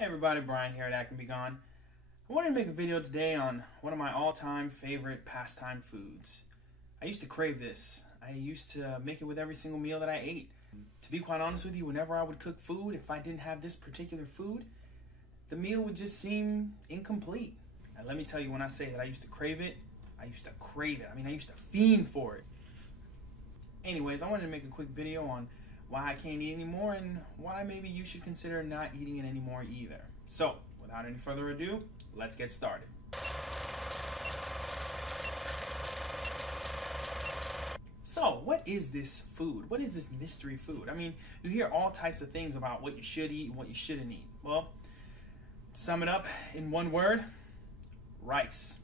Hey everybody, Brian here at Acne Be Gone. I wanted to make a video today on one of my all-time favorite pastime foods. I used to crave this. I used to make it with every single meal that I ate. To be quite honest with you, whenever I would cook food, if I didn't have this particular food, the meal would just seem incomplete. And let me tell you, when I say that I used to crave it, I used to crave it. I used to fiend for it. Anyways, I wanted to make a quick video on why I can't eat anymore and why maybe you should consider not eating it anymore either. So, without any further ado, let's get started. So, what is this food? What is this mystery food? You hear all types of things about what you should eat and what you shouldn't eat. Well, to sum it up in one word, rice.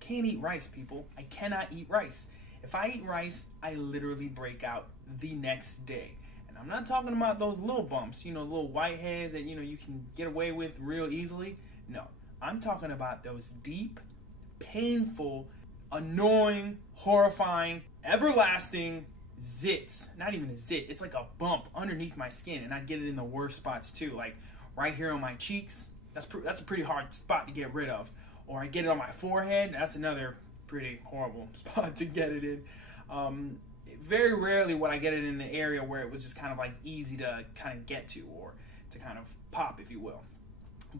Can't eat rice, people. I cannot eat rice. If I eat rice, I literally break out the next day. And I'm not talking about those little bumps, little whiteheads that, you can get away with real easily. No, I'm talking about those deep, painful, annoying, horrifying, everlasting zits. Not even a zit, it's like a bump underneath my skin, and I get it in the worst spots too, like right here on my cheeks. That's a pretty hard spot to get rid of. Or I get it on my forehead. That's another pretty horrible spot to get it in. Very rarely would I get it in the area where it was just kind of like easy to kind of get to, or to kind of pop, if you will.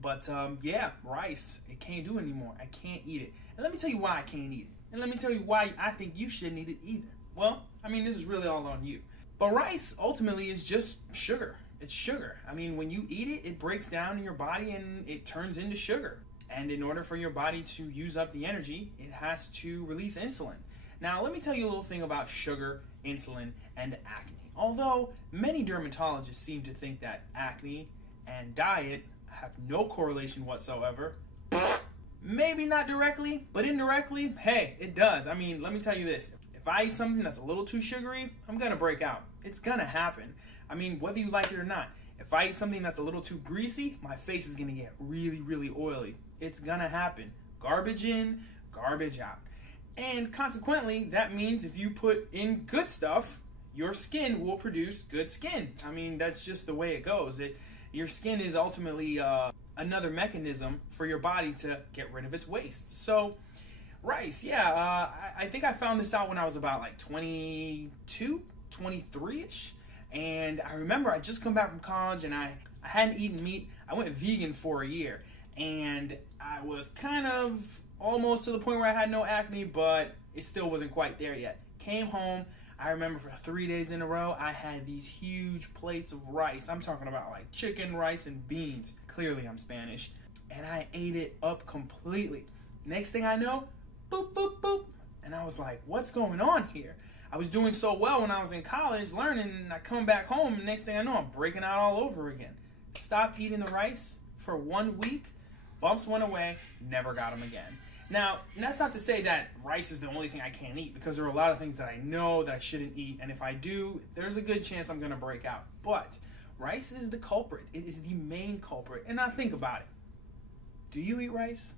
But yeah, rice, it can't do it anymore. I can't eat it. And let me tell you why I can't eat it. And let me tell you why I think you shouldn't eat it either. Well, this is really all on you. But rice ultimately is just sugar. It's sugar. When you eat it, it breaks down in your body and it turns into sugar. And in order for your body to use up the energy, it has to release insulin. Now, let me tell you a little thing about sugar, insulin, and acne. Although many dermatologists seem to think that acne and diet have no correlation whatsoever, maybe not directly, but indirectly, hey, it does. Let me tell you this. If I eat something that's a little too sugary, I'm gonna break out. It's gonna happen. Whether you like it or not. If I eat something that's a little too greasy, my face is gonna get really, really oily. It's gonna happen. Garbage in, garbage out. And consequently, that means if you put in good stuff, your skin will produce good skin. That's just the way it goes. Your skin is ultimately another mechanism for your body to get rid of its waste. So, rice, yeah, I think I found this out when I was about like 22, 23-ish. And I remember I just come back from college and I hadn't eaten meat. I went vegan for a year. And I was kind of almost to the point where I had no acne, but it still wasn't quite there yet. Came home, I remember for 3 days in a row, I had these huge plates of rice. I'm talking about like chicken, rice, and beans. Clearly I'm Spanish. And I ate it up completely. Next thing I know, boop, boop, boop. And I was like, what's going on here? I was doing so well when I was in college learning, and I come back home, and next thing I know, I'm breaking out all over again. Stopped eating the rice for 1 week. Bumps went away, never got them again. Now, that's not to say that rice is the only thing I can't eat, because there are a lot of things that I know that I shouldn't eat, and if I do, there's a good chance I'm going to break out. But rice is the culprit. It is the main culprit. And now think about it. Do you eat rice?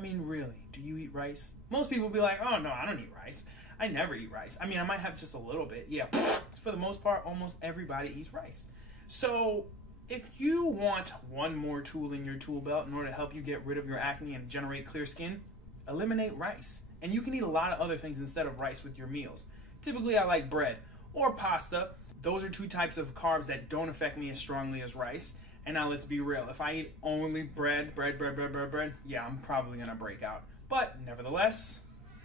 Really, do you eat rice? Most people be like, oh no, I don't eat rice. I never eat rice. I might have just a little bit. Yeah, for the most part, almost everybody eats rice. So if you want one more tool in your tool belt in order to help you get rid of your acne and generate clear skin, eliminate rice. And you can eat a lot of other things instead of rice with your meals. Typically, I like bread or pasta. Those are two types of carbs that don't affect me as strongly as rice. And now let's be real. If I eat only bread, yeah, I'm probably going to break out. But nevertheless,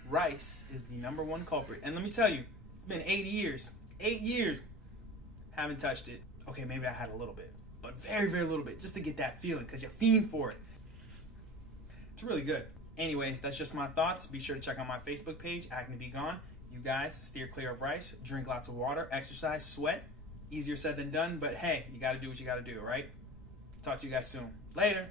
rice is the #1 culprit. And let me tell you, it's been 8 years. 8 years. Haven't touched it. Okay, maybe I had a little bit. But very, very little bit, just to get that feeling, because you fiend for it. It's really good. Anyways, that's just my thoughts. Be sure to check out my Facebook page, Acne Be Gone. You guys, steer clear of rice, drink lots of water, exercise, sweat. Easier said than done, but hey, you got to do what you got to do, right? Talk to you guys soon. Later.